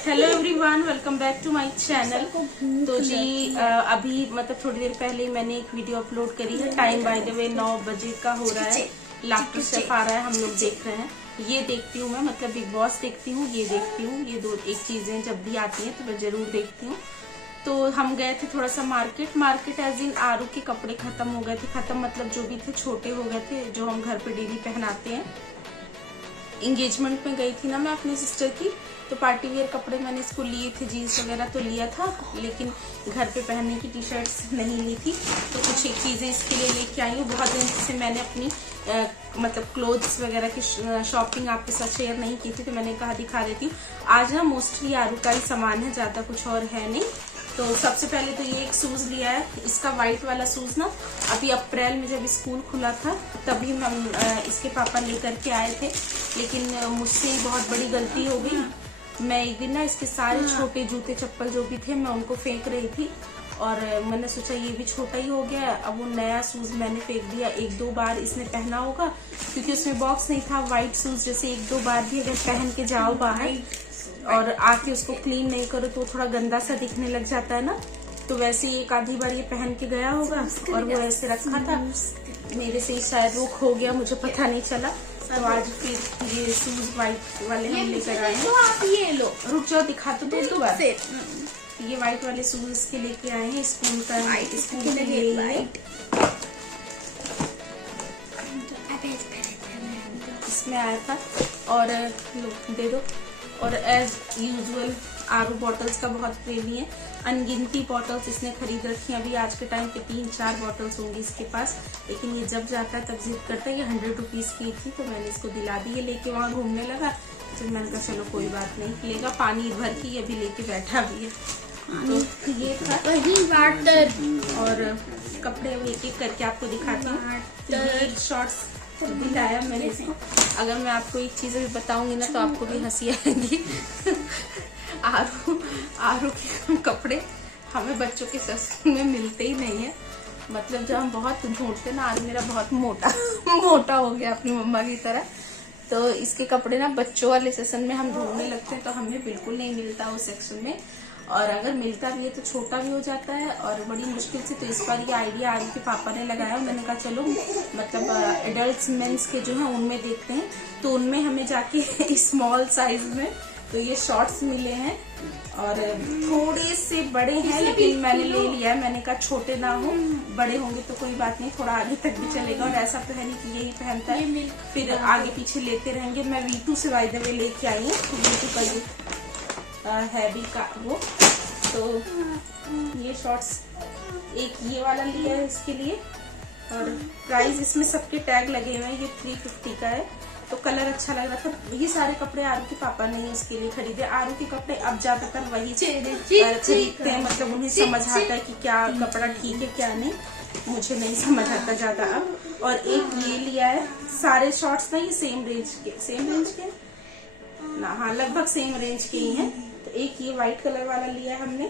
Hello everyone, welcome back to my channel. तो जी अभी मतलब थोड़ी देर पहले मैंने एक वीडियो अपलोड करी है। टाइम बाय द वे 9 बजे का हो रहा है। लाफ्टर शेफ आ रहा है, हम लोग देख रहे हैं। ये देखती हूँ मैं, मतलब बिग बॉस देखती हूँ, ये देखती हूँ। ये दो एक चीजें जब भी आती हैं तो मैं जरूर देखती हूँ। तो हम गए थे थोड़ा सा मार्केट एज इन आरू के कपड़े खत्म हो गए थे। खत्म मतलब जो भी थे छोटे हो गए थे, जो हम घर पे डेली पहनाते हैं। इंगेजमेंट में गई थी ना मैं अपनी सिस्टर की, तो पार्टी वेयर कपड़े मैंने इसको लिए थे, जीन्स वगैरह तो लिया था, लेकिन घर पे पहनने की टी शर्ट्स नहीं ली थी। तो कुछ एक चीजें इसके लिए लेके आई हूँ। बहुत दिन से मैंने अपनी मतलब क्लोथ्स वगैरह की शॉपिंग आपके साथ शेयर नहीं की थी, तो मैंने कहा दिखा देती हूँ। आज ना मोस्टली आरू का ही सामान है, ज्यादा कुछ और है नहीं। तो सबसे पहले तो ये एक शूज लिया है। इसका व्हाइट वाला शूज ना अभी अप्रैल में जब स्कूल खुला था तभी हम इसके पापा लेकर के आए थे, लेकिन मुझसे बहुत बड़ी गलती हो गई। मैं एक दिन ना इसके सारे छोटे जूते चप्पल जो भी थे मैं उनको फेंक रही थी, और मैंने सोचा ये भी छोटा ही हो गया। अब वो नया शूज मैंने फेंक दिया। एक दो बार इसने पहना होगा, क्योंकि उसमें बॉक्स नहीं था। व्हाइट शूज जैसे एक दो बार भी अगर पहन के जाओ बाहर और आके उसको क्लीन नहीं करो तो थोड़ा गंदा सा दिखने लग जाता है ना। तो वैसे ही एक आधी बार ये पहन के गया होगा और वो ऐसे रखा था, मेरे से ही शायद वो खो गया, मुझे पता नहीं चला। तो आज फिर ये शूज व्हाइट वाले हम लेकर आए हैं। तो आप ये लो, रुक जाओ, दिखा तो दो बार। ये व्हाइट वाले शूज इसके लेके आए हैं। स्कूल का स्कूल के लिए इसमें आया था। और लो दे दो। और एज यूजुअल आरू बॉटल्स का बहुत प्रेमी है। अनगिनती बॉटल्स इसने खरीद रखी हैं। अभी आज के टाइम पे 3-4 बॉटल्स होंगी इसके पास, लेकिन ये जब जाता है तब जिद करता है। ये 100 रुपीज की थी, तो मैंने इसको दिला दी। ये लेके वहाँ घूमने लगा, तो मैंने कहा चलो कोई बात नहीं, पिएगा। पानी भर की ये भी लेके बैठा भी है। तो ये था वही वाटर। और कपड़े एक एक करके आपको दिखाती हूँ। शॉर्ट्स दिलाया मैंने इसको। अगर मैं आपको एक चीज भी बताऊंगी ना तो आपको भी हंसी आएगी। आरू के कपड़े हमें बच्चों के सेक्शन में मिलते ही नहीं है। मतलब जब हम बहुत ढूंढते ना, आरू मेरा बहुत मोटा हो गया अपनी मम्मा की तरह। तो इसके कपड़े ना बच्चों वाले सेक्शन में हम ढूंढने लगते हैं, तो हमें बिल्कुल नहीं मिलता उस सेक्शन में। और अगर मिलता भी है तो छोटा भी हो जाता है और बड़ी मुश्किल से। तो इस बार ये आइडिया आरू के पापा ने लगाया। मैंने कहा चलो मतलब एडल्ट मेंस के जो है उनमें देखते हैं। तो उनमें हमें जाके स्मॉल साइज में तो ये शॉर्ट्स मिले हैं, और थोड़े से बड़े हैं, लेकिन मैंने ले लिया है। मैंने कहा छोटे ना हो, बड़े होंगे तो कोई बात नहीं, थोड़ा आगे तक भी चलेगा। और ऐसा तो है नहीं कि यही पहनता है, फिर आगे पीछे लेते रहेंगे। मैं V2 से बाय द वे लेके आई हूँ। V2 का ये हैवी का वो। तो ये शॉर्ट्स एक ये वाला लिया है इसके लिए, और प्राइस इसमें सबके टैग लगे हुए हैं। ये 350 का है। तो कलर अच्छा लग रहा था। ये सारे कपड़े आरू के पापा ने उसके लिए खरीदे। आरू के कपड़े अब ज्यादातर वही खरीदते हैं, मतलब उन्हें समझ आता है कि क्या कपड़ा ठीक है क्या नहीं। मुझे नहीं समझ आता ज्यादा अब। और एक ये लिया है। सारे शॉर्ट्स ना ये सेम रेंज के ना, हाँ लगभग सेम रेंज के ही हैं। तो एक ये व्हाइट कलर वाला लिया है हमने।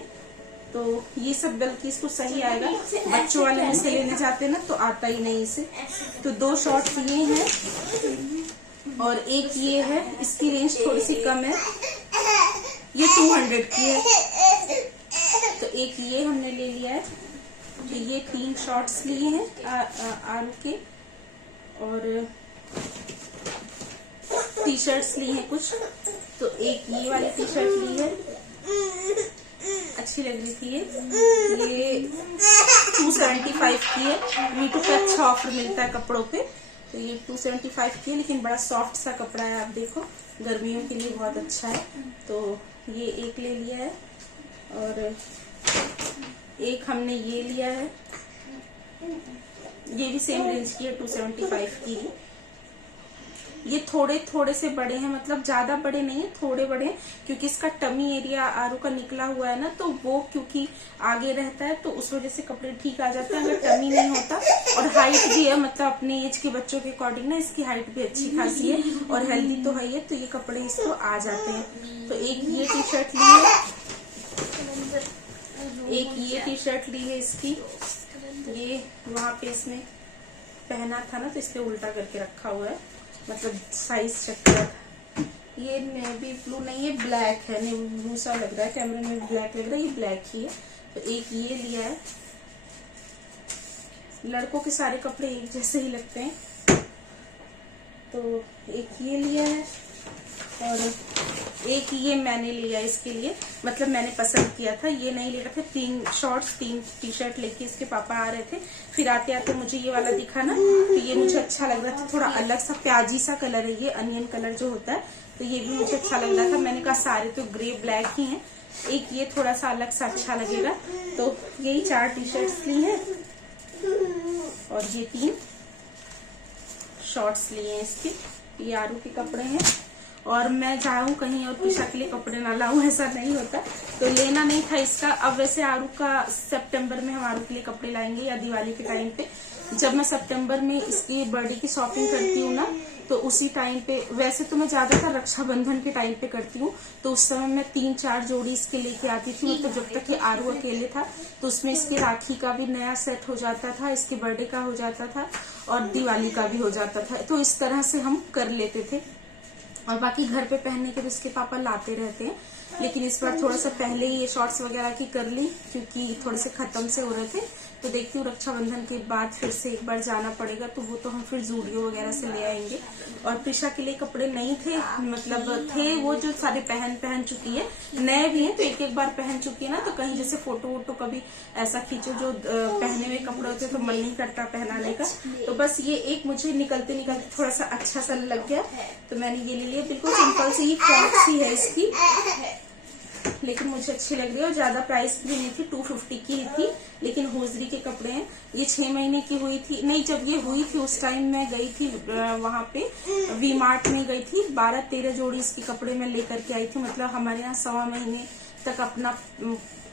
तो ये सब बल्कि इसको सही आएगा। बच्चों वाले में से लेने जाते हैं ना तो आता ही नहीं इसे। तो 2 शॉर्ट्स ये हैं और एक ये है। इसकी रेंज थोड़ी सी कम है, ये 200 की है। तो एक ये हमने ले लिया है। तो ये 3 शॉर्ट्स लिए हैं आरू के, और टी शर्ट्स ली हैं कुछ। तो एक ये वाली टी शर्ट ली है, अच्छी लग रही थी ये 275 की है। V2 पे अच्छा ऑफर मिलता है कपड़ों पे। तो ये 275 की है, लेकिन बड़ा सॉफ्ट सा कपड़ा है। आप देखो गर्मियों के लिए बहुत अच्छा है। तो ये एक ले लिया है, और एक हमने ये लिया है। ये भी सेम रेंज की है, 275 की। ये थोड़े थोड़े से बड़े हैं, मतलब ज्यादा बड़े नहीं है, थोड़े बड़े हैं, क्योंकि इसका टमी एरिया आरू का निकला हुआ है ना, तो वो क्योंकि आगे रहता है तो उस वजह से कपड़े ठीक आ जाते हैं। अगर टमी नहीं होता, और हाइट भी है, मतलब अपने एज के बच्चों के अकॉर्डिंग ना इसकी हाइट भी अच्छी खासी है, और हेल्दी तो है ये, तो ये कपड़े इसको आ जाते हैं। तो एक ये टी शर्ट ली है, एक ये टी शर्ट ली है इसकी। ये वहां पे इसमें पहना था ना, तो इसलिए उल्टा करके रखा हुआ है, मतलब साइज चेक किया था। ये नेवी ब्लू नहीं है, ब्लैक है, नेवी ब्लू सा लग रहा है, कैमरे में ब्लैक लग रहा है, ये ब्लैक ही है। तो एक ये लिया है। लड़कों के सारे कपड़े एक जैसे ही लगते हैं, तो एक ये लिया है और एक ये मैंने लिया इसके लिए, मतलब मैंने पसंद किया था, ये नहीं लिया था। 3 शॉर्ट्स 3 टी शर्ट लेके इसके पापा आ रहे थे, फिर आते आते मुझे ये वाला दिखा ना, तो ये मुझे अच्छा लग रहा था। थोड़ा अलग सा प्याजी सा कलर है ये, अनियन कलर जो होता है, तो ये भी मुझे अच्छा लग रहा था। मैंने कहा सारे तो ग्रे ब्लैक ही हैं, एक ये थोड़ा सा अलग सा अच्छा लगेगा, तो यही 4 टी शर्ट्स ली हैं और ये 3 शॉर्ट्स लिए हैं इसके। ये आरू के कपड़े हैं, और मैं जाऊं कहीं और पिशा के लिए कपड़े ना लाऊं ऐसा नहीं होता, तो लेना नहीं था इसका। अब वैसे आरू का सितंबर में हम आरू के लिए कपड़े लाएंगे या दिवाली के टाइम पे। जब मैं सितंबर में इसकी बर्थडे की शॉपिंग करती हूँ ना, तो उसी टाइम पे, वैसे तो मैं ज्यादातर रक्षाबंधन के टाइम पे करती हूँ, तो उस समय मैं 3-4 जोड़ी इसके लेके आती थी। मतलब जब तक ये आरू अकेले था, तो उसमें इसके राखी का भी नया सेट हो जाता था, इसके बर्थडे का हो जाता था और दिवाली का भी हो जाता था, तो इस तरह से हम कर लेते थे। और बाकी घर पे पहनने के भी इसके पापा लाते रहते हैं, लेकिन इस बार थोड़ा सा पहले ही ये शॉर्ट्स वगैरह की कर ली, क्योंकि थोड़े से खत्म से हो रहे थे। तो देखती हूँ रक्षाबंधन के बाद फिर से एक बार जाना पड़ेगा, तो वो तो हम फिर जूडियो वगैरह से ले आएंगे। और प्रिशा के लिए कपड़े नहीं थे, मतलब थे वो जो सारे पहन चुकी है, नए भी हैं, तो एक बार पहन चुकी है ना, तो कहीं जैसे फोटो वोटो कभी ऐसा खींचो जो पहने हुए कपड़े होते तो मन नहीं करता पहनाने का। तो बस ये एक मुझे निकलते निकलते थोड़ा सा अच्छा सा लग गया, तो मैंने ये ले लिया। बिल्कुल सिंपल सी ही फ्रॉक सी है इसकी, लेकिन मुझे अच्छी लग रही है और ज्यादा प्राइस की भी नहीं थी, 250 की ही थी। लेकिन होजरी के कपड़े हैं। ये 6 महीने की हुई थी, नहीं जब ये हुई थी उस टाइम मैं गई थी वहां पे वी मार्ट में गई थी, 12-13 जोड़ी इसके कपड़े मैं लेकर के आई थी। मतलब हमारे यहाँ 1.25 महीने तक अपना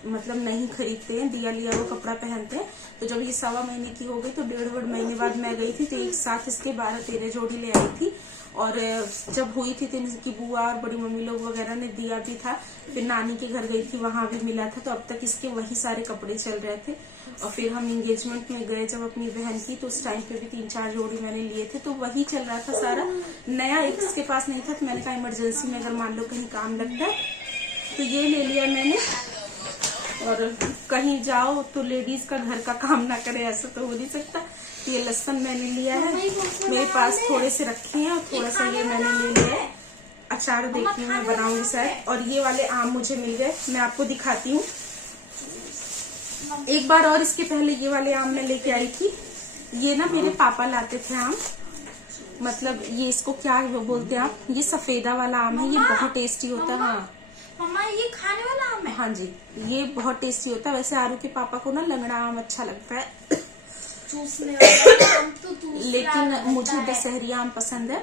मतलब नहीं खरीदते हैं, दिया लिया वो कपड़ा पहनते हैं। तो जब ये 1.25 महीने की हो गई, तो 1.5 महीने बाद मैं गई थी, तो एक साथ इसके 12-13 जोड़ी ले आई थी। और जब हुई थी तो इनकी बुआ और बड़ी मम्मी लोग वगैरह ने दिया भी था। फिर नानी के घर गई थी, वहां भी मिला था, तो अब तक इसके वही सारे कपड़े चल रहे थे। और फिर हम एंगेजमेंट में गए जब अपनी बहन की, तो उस टाइम पे भी 3-4 जोड़ी मैंने लिए थे, तो वही चल रहा था सारा। नया एक इसके पास नहीं था, तो मैंने कहा इमरजेंसी में अगर मान लो कहीं काम लगता है तो ये ले लिया मैंने। और कहीं जाओ तो लेडीज का घर का काम ना करे ऐसा तो हो नहीं सकता। ये लहसुन मैंने लिया है, मेरे पास थोड़े से रखे हैं, और थोड़ा सा ये मैंने ले लिया है। अचार देखती हूँ मैं बनाऊंगी शायद। और ये वाले आम मुझे मिल गए, मैं आपको दिखाती हूँ। एक बार और इसके पहले ये वाले आम मैं लेके आई थी। ये ना मेरे पापा लाते थे आम, मतलब ये इसको क्या बोलते हैं आप, ये सफेदा वाला आम है, ये बहुत टेस्टी होता है। हाँ मम्मा ये खाने वाला आम है। हाँ जी, ये बहुत टेस्टी होता है। वैसे आरू के पापा को ना लंगड़ा आम अच्छा लगता है, चूसने वाला आम तो लेकिन मुझे दशहरी आम पसंद है।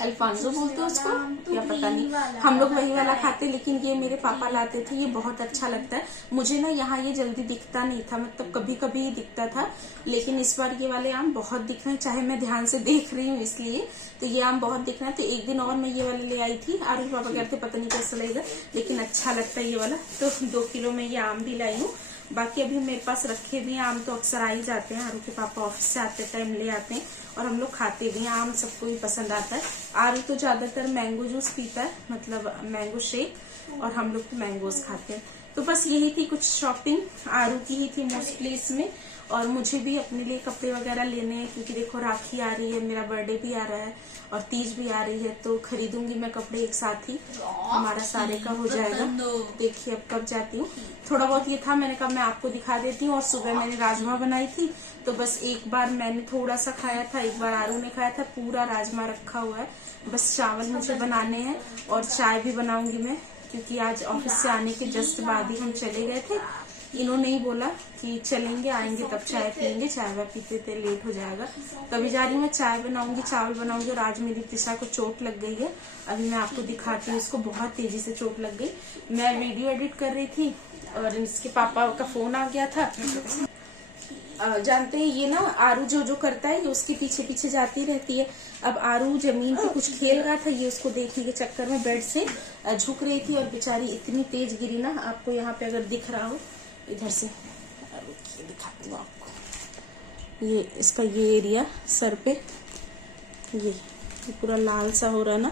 अल्फांसो बोलते हैं उसको या पता नहीं, हम लोग वही वाला खाते। लेकिन ये मेरे पापा लाते थे, ये बहुत अच्छा लगता है मुझे ना। यहाँ ये जल्दी दिखता नहीं था, मतलब कभी कभी ही दिखता था, लेकिन इस बार ये वाले आम बहुत दिख रहे हैं, चाहे मैं ध्यान से देख रही हूँ इसलिए। तो ये आम बहुत दिख रहा है। तो एक दिन और मैं ये वाले ले आई थी, आरू पापा कहते पता नहीं कैसा लगेगा, लेकिन अच्छा लगता है ये वाला। तो 2 किलो में ये आम भी लाई हूँ। बाकी अभी मेरे पास रखे भी आम तो अक्सर आ ही जाते हैं, आरू के पापा ऑफिस से आते टाइम ले आते हैं, और हम लोग खाते भी हैं। आम सबको ही पसंद आता है। आरू तो ज्यादातर मैंगो जूस पीता है, मतलब मैंगो शेक, और हम लोग तो मैंगोज खाते हैं। तो बस यही थी कुछ शॉपिंग, आरू की ही थी मोस्टली इसमें। और मुझे भी अपने लिए कपड़े वगैरह लेने हैं, क्योंकि देखो राखी आ रही है, मेरा बर्थडे भी आ रहा है और तीज भी आ रही है, तो खरीदूंगी मैं कपड़े एक साथ ही, हमारा सारे का हो जाएगा। देखिए अब कब जाती हूँ। थोड़ा बहुत ये था, मैंने कहा मैं आपको दिखा देती हूँ। और सुबह मैंने राजमा बनाई थी, तो बस एक बार मैंने थोड़ा सा खाया था, एक बार आरू ने खाया था। पूरा राजमा रखा हुआ है, बस चावल मुझे बनाने हैं। और चाय भी बनाऊंगी मैं, क्योंकि आज ऑफिस से आने के जस्ट बाद ही हम चले गए थे। इन्होंने ही बोला कि चलेंगे, आएंगे तब चाय पियेंगे, चाय वाय पीते थे लेट हो जाएगा, तभी जा रही हूँ। मैं चाय बनाऊंगी, चावल बनाऊंगी। और आज मेरी प्रिशा को चोट लग गई है, अभी मैं आपको दिखाती हूँ। इसको बहुत तेजी से चोट लग गई। मैं वीडियो एडिट कर रही थी और इसके पापा का फोन आ गया था। जानते हैं ये ना आरू जो करता है, ये उसके पीछे पीछे जाती रहती है। अब आरू जमीन पे कुछ खेल रहा था, ये उसको देखने के चक्कर में बेड से झुक रही थी, और बेचारी इतनी तेज गिरी ना, आपको यहाँ पे अगर दिख रहा हो इधर से, दिखाती हूँ आपको। ये इसका ये एरिया सर पे, ये पूरा लाल सा हो रहा है ना,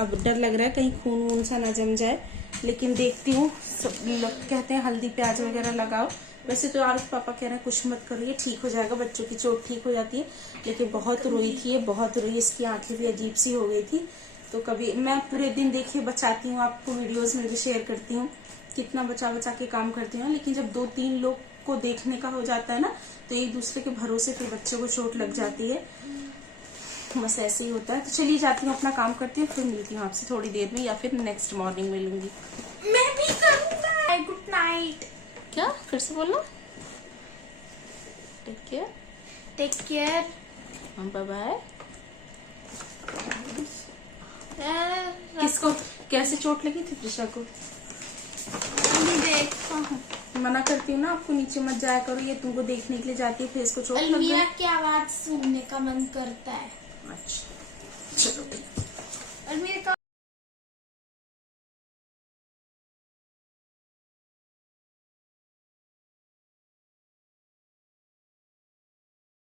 अब डर लग रहा है कहीं खून वून सा ना जम जाए, लेकिन देखती हूँ। सब लोग कहते हैं हल्दी प्याज वगैरह लगाओ, वैसे तो आरुष पापा कह रहे हैं कुछ मत करो, ये ठीक हो जाएगा, बच्चों की चोट ठीक हो जाती है। लेकिन बहुत रोई थी ये, बहुत रोई, इसकी आंखें भी अजीब सी हो गई थी। तो कभी मैं पूरे दिन देखिए बचाती हूँ, आपको वीडियोस में भी शेयर करती हूँ कितना बचा बचा के काम करती हूँ, लेकिन जब 2-3 लोग को देखने का हो जाता है ना, तो एक दूसरे के भरोसे फिर बच्चों को चोट लग जाती है। बस ऐसे ही होता है। तो चलिए जाती हूँ, अपना काम करती हूँ, फिर मिलती हूँ आपसे थोड़ी देर में, या फिर नेक्स्ट मॉर्निंग मिलूंगी। मैं भी करूँगा। Good night. क्या फिर से बोलना? Take care. Take care. Bye bye. किसको कैसे चोट लगी थी त्रिशा को? देखता हूँ। मना करती हूँ ना आपको, नीचे मत जाया करो, ये तुमको देखने के लिए जाती है, फिर इसको चोट लग गई। अलमिया की आवाज सुनने का मन करता है। अच्छा चलो ठीक।